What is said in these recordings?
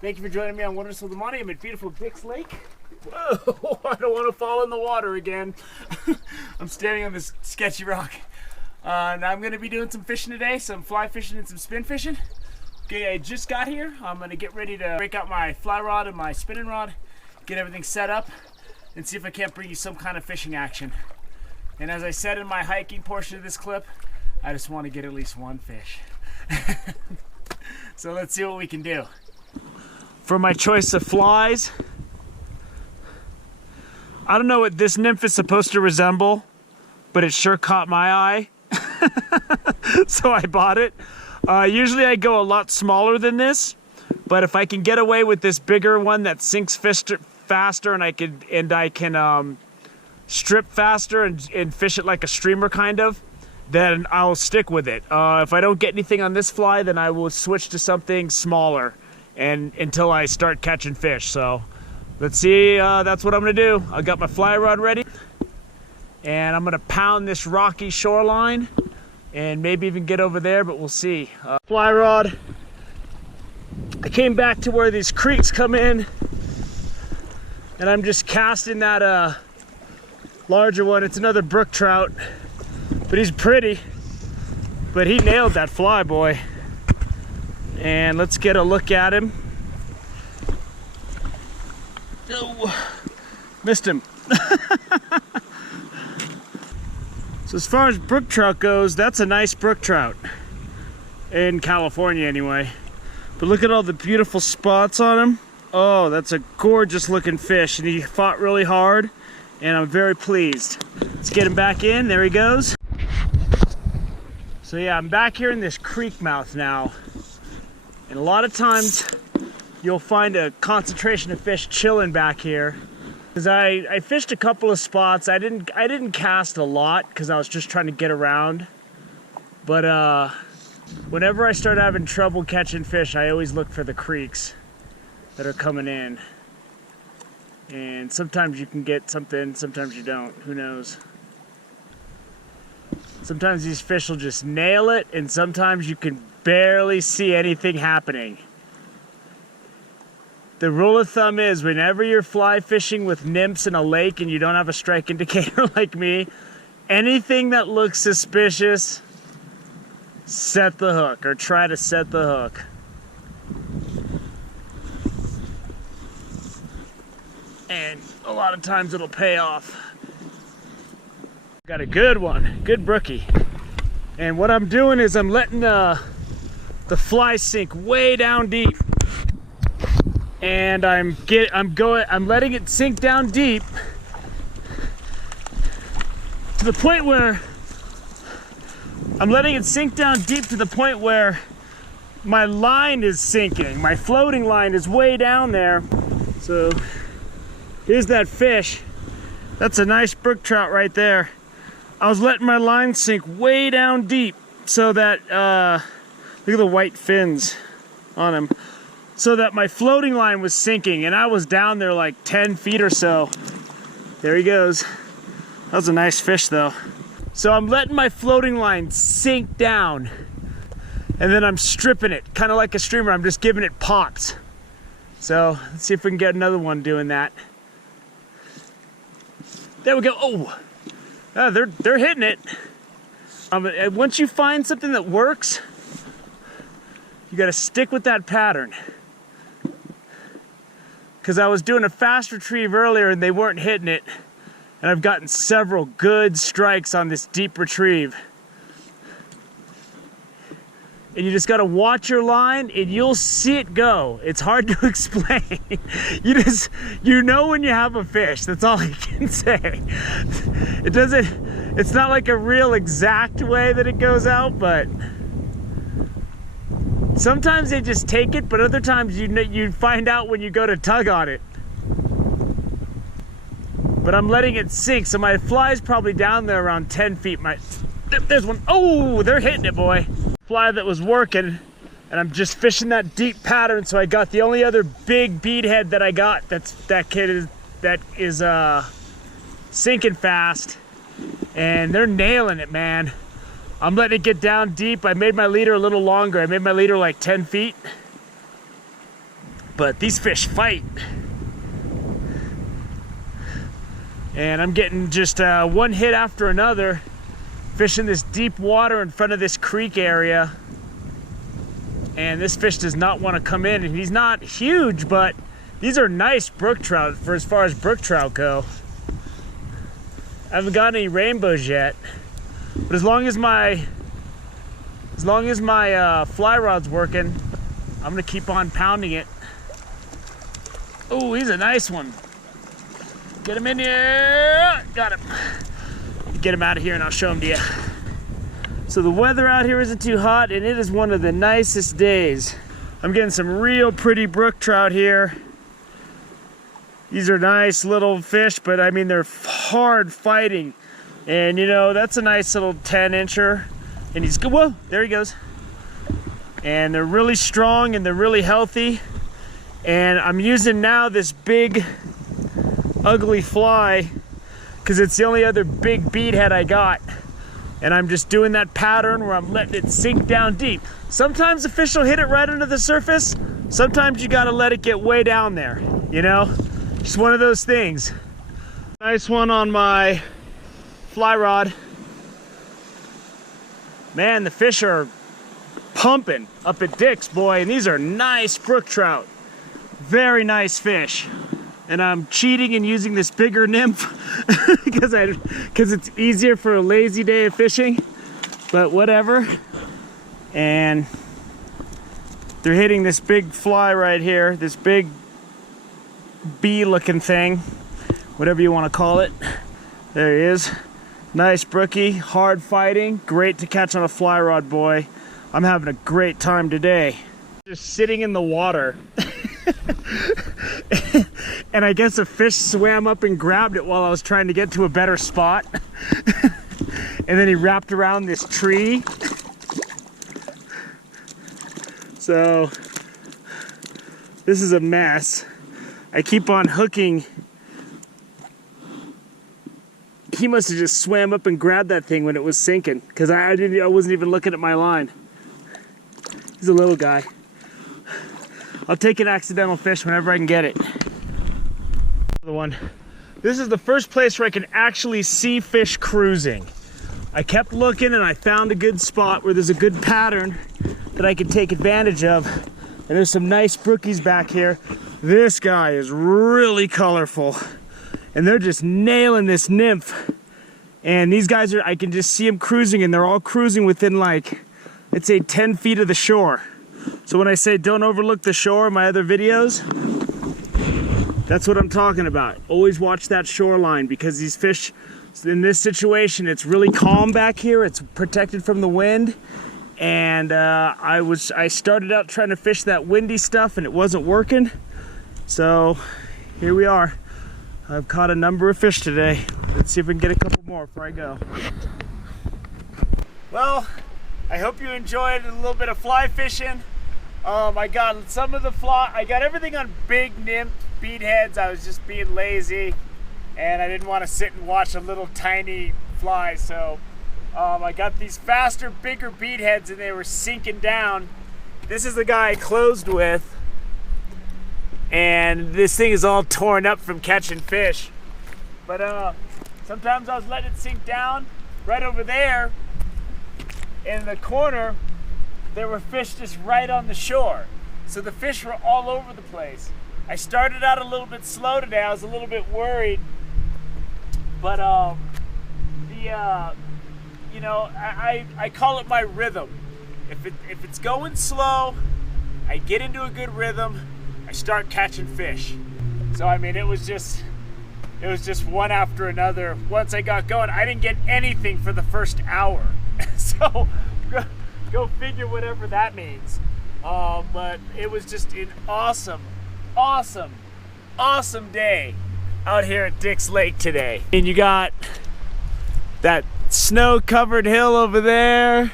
Thank you for joining me on Wonders of the Money. I'm at beautiful Dix Lake. Whoa, I don't want to fall in the water again. I'm standing on this sketchy rock. Now I'm going to be doing some fishing today, some fly fishing and some spin fishing. Okay, I just got here. I'm going to get ready to break out my fly rod and my spinning rod, get everything set up, and see if I can't bring you some kind of fishing action. And as I said in my hiking portion of this clip, I just want to get at least one fish. So let's see what we can do. For my choice of flies, I don't know what this nymph is supposed to resemble, but it sure caught my eye. So I bought it. Usually I go a lot smaller than this, but if I can get away with this bigger one that sinks faster and I can strip faster and fish it like a streamer kind of, then I'll stick with it. If I don't get anything on this fly, then I will switch to something smaller and until I start catching fish. So let's see, that's what I'm gonna do. I got my fly rod ready and I'm gonna pound this rocky shoreline and maybe even get over there, but we'll see. Fly rod, I came back to where these creeks come in and I'm just casting that larger one. It's another brook trout, but he's pretty, but he nailed that fly, boy. And let's get a look at him. Oh, missed him. So as far as brook trout goes, that's a nice brook trout. In California anyway. But look at all the beautiful spots on him. Oh, that's a gorgeous looking fish, and he fought really hard, and I'm very pleased. Let's get him back in, there he goes. So yeah, I'm back here in this creek mouth now. And a lot of times you'll find a concentration of fish chilling back here. Because I fished a couple of spots. I didn't cast a lot because I was just trying to get around. But whenever I start having trouble catching fish, I always look for the creeks that are coming in. And sometimes you can get something, sometimes you don't. Who knows? Sometimes these fish will just nail it, and sometimes you can barely see anything happening. The rule of thumb is whenever you're fly fishing with nymphs in a lake and you don't have a strike indicator like me, anything that looks suspicious, set the hook or try to set the hook. And a lot of times it'll pay off. Got a good one, good brookie. And what I'm doing is I'm letting the fly sink way down deep. And I'm letting it sink down deep to the point where my line is sinking. My floating line is way down there. So here's that fish. That's a nice brook trout right there. I was letting my line sink way down deep so that, look at the white fins on him, so that my floating line was sinking, and I was down there like 10 feet or so. There he goes. That was a nice fish though. So I'm letting my floating line sink down, and then I'm stripping it, kind of like a streamer. I'm just giving it pops. So let's see if we can get another one doing that. There we go. Oh, they're hitting it. Once you find something that works, you got to stick with that pattern. Because I was doing a fast retrieve earlier and they weren't hitting it, and I've gotten several good strikes on this deep retrieve. And you just got to watch your line and you'll see it go. It's hard to explain. You know when you have a fish. That's all I can say. It's not like a real exact way that it goes out, but sometimes they just take it, but other times you find out when you go to tug on it. But I'm letting it sink, so my fly's probably down there around 10 feet. There's one. Oh, they're hitting it, boy. Fly that was working, and I'm just fishing that deep pattern, so I got the only other big beadhead that I got that is sinking fast, and they're nailing it, man. I'm letting it get down deep. I made my leader a little longer. I made my leader like 10 feet. but these fish fight. And I'm getting just one hit after another, fishing this deep water in front of this creek area. And this fish does not want to come in, and he's not huge, but these are nice brook trout for as far as brook trout go. I haven't got any rainbows yet, but as long as my fly rod's working, I'm gonna keep on pounding it. Oh, he's a nice one. Get him in here. Got him. Get him out of here and I'll show him to you. So the weather out here isn't too hot, and it is one of the nicest days. I'm getting some real pretty brook trout here. These are nice little fish, but I mean, they're hard fighting. And you know, that's a nice little 10-incher. And he's good. Whoa, there he goes. And they're really strong and they're really healthy. And I'm using now this big, ugly fly because it's the only other big beadhead I got. And I'm just doing that pattern where I'm letting it sink down deep. Sometimes the fish will hit it right under the surface. Sometimes you gotta let it get way down there, you know? Just one of those things. Nice one on my fly rod. Man, the fish are pumping up at Dick's, boy, and these are nice brook trout. Very nice fish. And I'm cheating and using this bigger nymph because it's easier for a lazy day of fishing, but whatever. And they're hitting this big fly right here, this big bee looking thing, whatever you want to call it. There he is. Nice brookie, hard fighting, great to catch on a fly rod, boy. I'm having a great time today. Just sitting in the water. And I guess a fish swam up and grabbed it while I was trying to get to a better spot. And then he wrapped around this tree. So this is a mess. I keep on hooking. He must have just swam up and grabbed that thing when it was sinking, because I wasn't even looking at my line. He's a little guy. I'll take an accidental fish whenever I can get it. Another one. This is the first place where I can actually see fish cruising. I kept looking and I found a good spot where there's a good pattern that I can take advantage of. And there's some nice brookies back here. This guy is really colorful. And they're just nailing this nymph. And these guys I can just see them cruising, and they're all cruising within, like, I'd say 10 feet of the shore. So when I say don't overlook the shore in my other videos, that's what I'm talking about. Always watch that shoreline, because these fish, in this situation, it's really calm back here. It's protected from the wind. And I started out trying to fish that windy stuff and it wasn't working. So here we are. I've caught a number of fish today. Let's see if we can get a couple more before I go. Well, I hope you enjoyed a little bit of fly fishing. I got some of the I got everything on big nymph beadheads. I was just being lazy and I didn't want to sit and watch a little tiny fly. So I got these faster, bigger beadheads and they were sinking down. This is the guy I closed with. And this thing is all torn up from catching fish. But sometimes I was letting it sink down. Right over there in the corner, there were fish just right on the shore. So the fish were all over the place. I started out a little bit slow today. I was a little bit worried. But you know, I call it my rhythm. If it's going slow, I get into a good rhythm. I start catching fish. So I mean, it was just one after another. Once I got going, I didn't get anything for the first hour. So go figure whatever that means. But it was just an awesome day out here at Dick's Lake today. And you got that snow-covered hill over there.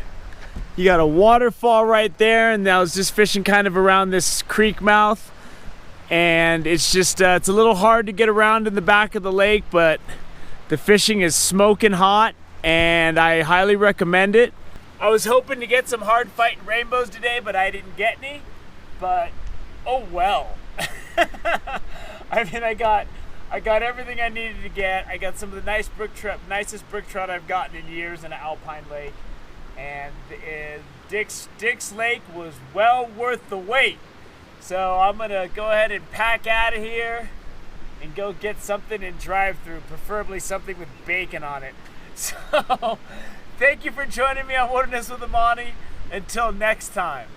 You got a waterfall right there, and I was just fishing kind of around this creek mouth. And it's just, it's a little hard to get around in the back of the lake, but the fishing is smoking hot, and I highly recommend it. I was hoping to get some hard fighting rainbows today, but I didn't get any. But, oh well. I mean, I got everything I needed to get. I got some of the nicest brook trout I've gotten in years in an alpine lake, and Dick's Lake was well worth the wait. So I'm gonna go ahead and pack out of here and go get something and drive through, preferably something with bacon on it. So thank you for joining me on Wilderness with Amani. Until next time.